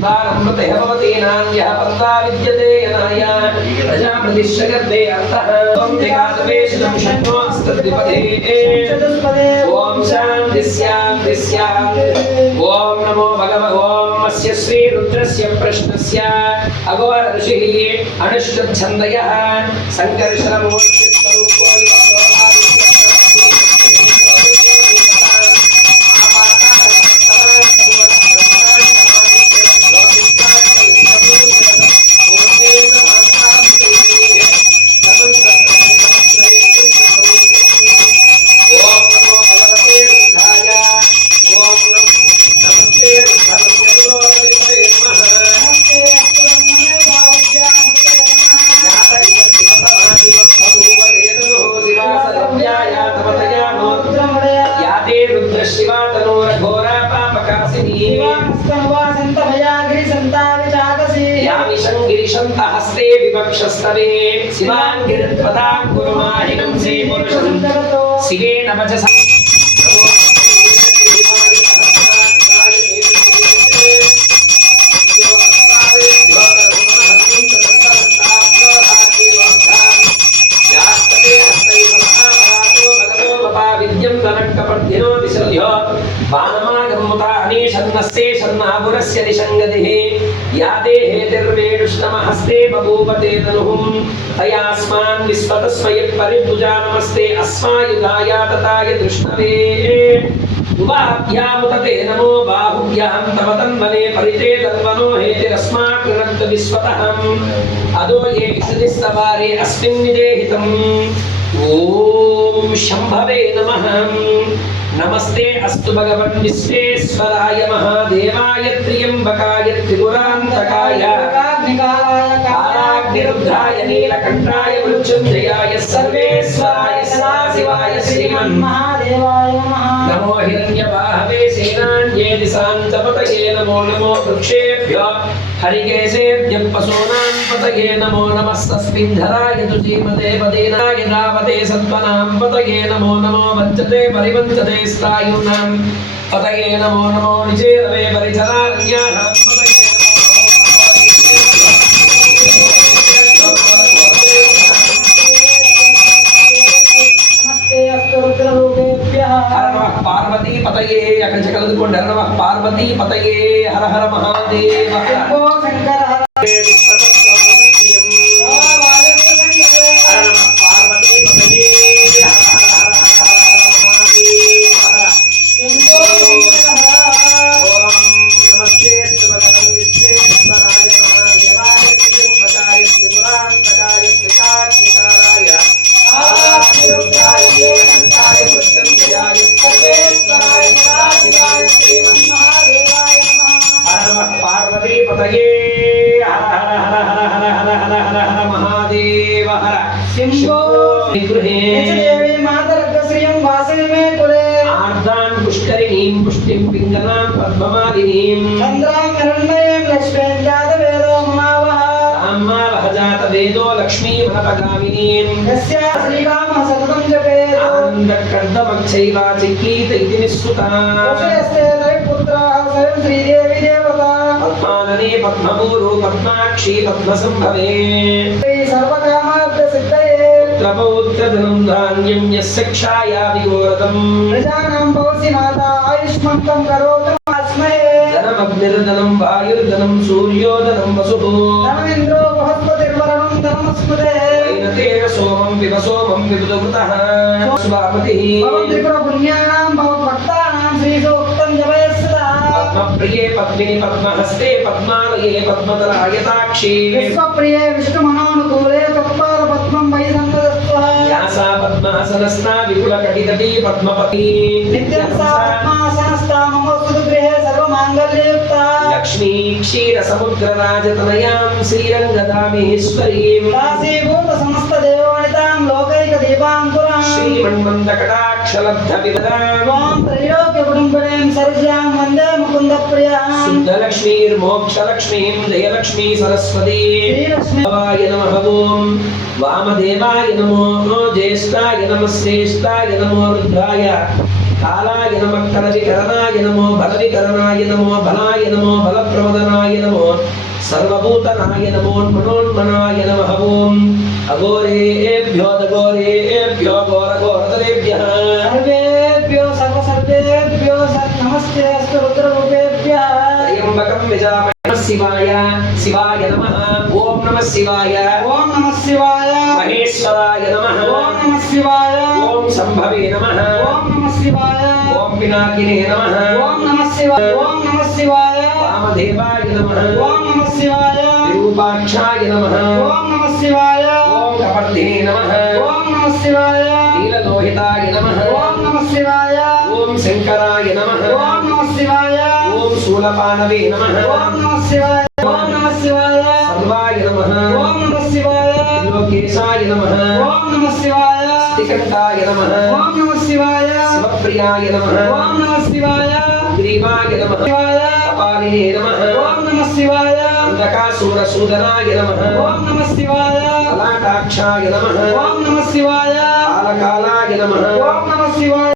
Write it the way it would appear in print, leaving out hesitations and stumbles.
भारमृते भवति नान्यः पन्था विद्यते यनाय प्रजापतिश्चगर्ते अन्तः त्वं विकासवेशनं शक्नोऽस्तद्विपदे ॐ शान्ति शान्ति शान्ति ॐ नमो भगवते ॐ अस्य श्रीरुद्रस्य प्रश्नस्य अघोर ऋषिः अनुष्ठच्छन्दयः सङ्कर्षणमूर्तिस्वरूपो हस्ते विवक्षस्तवे शिवान् गिरित्वतां कुरुमाहिनं से पुरुषं शिवेन वचसा शन्नापुरस्य निषङ्गतिः याते हेतिर्वेणुष्णमहस्ते बभूवते तनुः तयास्मान् विश्वतस्मै परिभुजा नमस्ते अस्मायुधाय तथाय दृष्णवे उभाभ्यामुतते नमो बाहुभ्यां तव तन्वने परिते तन्वनो हेतिरस्मात् कृणक्त विश्वतः अदो ये क्षुदिस्तवारे अस्मिन् निदेहितम् ॐ शम्भवे नमः नमस्ते अस्तु भगवन् विश्वेश्वराय महादेवाय त्र्यम्बकाय त्रिपुरान्तकाय कालाग्निरुद्राय नीलकण्ठाय मृत्युञ्जयाय सर्वेश्वराय सदाशिवाय श्रीमन्महादेवाय नमो हिरण्यवाहवे सेनान्ये दिशान्तपतये नमो नमो वृक्षेभ्यो हरिकेशेभ्यः पशूनां पतये नमो नमस्तस्मिन्धराय तुजीमते पदेनाय रावते सत्त्वनां पतये नमो नमो वञ्चते परिवञ्चते स्थायुनां पतये नमो नमो निचेरवे परिचरार्याः पतये नमस्ते अस्तु रुद्ररूपेभ्यः हर नमः पार्वती पतये अकल चकलदुकोंड हर नमः पार्वती पतये हर हर महादेव शंभो शंकर हर पार्वती पतये हर हर हर हर हर हर हर हर हर महादेव हर शंभो गृहे देवी मातर्गश्रियं वासने मे कुले आर्द्रां पुष्करिणीं पुष्टिं पिङ्गलां पद्ममालिनीं चन्द्रां हिरण्मयीं लक्ष्मीं जातवेदो महावः रामावः जातवेदो लक्ष्मीमनपगामिनीं यस्या श्रीकामः सततं जपेत् आनन्दकर्दमक्षैवाचिक्लीत इति निःसुता वशयस्ते पुत्राः स्वयं श्रीदेवी देवता पद्मानने पद्मपूरो पद्माक्षी पद्मसंभवे सर्वकामार्थसिद्धये पुत्रपौत्रधनं धान्यं यस्य क्षाया विघोरतम् प्रजानां भवसि माता आयुष्मन्तं करोतु अस्मै धनमग्निर्धनं वायुर्धनं सूर्योधनं वसुः धनमिन्द्रो बृहस्पतिर्वरुणं धनमस्मृते वैनतेन सोमं विबुधकृतः स्वापतिः भवं त्रिपुरपुण्यानां भवद्भक्तानां श्रीसूक्तं जपयस्सदा पद्मप्रिये पद्मिनि पद्महस्ते पद्मालये पद्मदलायताक्षी विश्वप्रिये विष्णुमनोनुकूले तत्पाद पद्मं वै संवदस्वः यासा पद्मासनस्था विपुलकटितटी पद्मपती नित्यं सा पद्मासनस्था मम सुगृहे सर्वमाङ्गल्ययुक्ता लक्ष्मी क्षीरसमुद्रराजतनयां श्रीरङ्गधामेश्वरीं दासीभूत समस्तदेववनितां लोकैकदीपाङ्कुरां श्रीमन्मन्दकटाक्षलब्धविददां त्वां त्रैलोक्यकुटुम्बिनीं सरिजां वन्दे मुकुन्दप्रियां शुद्धलक्ष्मीर्मोक्षलक्ष्मीं जयलक्ष्मी सरस्वती श्रीलक्ष्मीवाय नमः ॐ वामदेवाय नमो ज्येष्ठाय नमः श्रेष्ठाय नमो रुद्राय कालाय नमः कलविकरणाय नमो बलविकरणाय नमो बलाय नमो बलप्रमदनाय नमो सर्वभूतनाय नमो मनोन्मनाय नमः ओम अघोरेभ्यो दघोरेभ्यो घोरघोरतरेभ्यः सर्वेभ्यो सर्वसर्वेभ्यो नमस्ते अस्तु रुद्ररूपेभ्यः त्र्यंबकं यजामहे नमः शिवाय शिवाय नमः ओम नमः शिवाय ओम नमः शिवाय महेश्वराय नमः ओम नमः शिवाय ओम संभवे नमः ओम नमः शिवाय ओम पिनाकिने नमः ओम नमः शिवाय ओम नमः शिवाय वामदेवाय नमः ओम नमः शिवाय विरूपाक्षाय नमः ओम नमः शिवाय ओम कपर्दिने नमः ओम नमः शिवाय नीललोहिताय नमः ओम नमः शिवाय ओम शंकराय नमः ओम नमः शिवाय ओम शूलपाणवे नमः ओम नमः शिवाय ओम नमः शिवाय सर्वाय नमः ओम नमः शिवाय लोकेशाय नमः ओम नमः शिवाय स्तिकण्ठाय नमः ओम नमः शिवाय शिवप्रियाय नमः ओम नमः शिवाय ग्रीवाय नमः शिवाय कपालिने नमः ओम नमः शिवाय अंधकासुरसूदनाय नमः ओम नमः शिवाय ललाटाक्षाय नमः ओम नमः शिवाय कालकालाय नमः ओम नमः शिवाय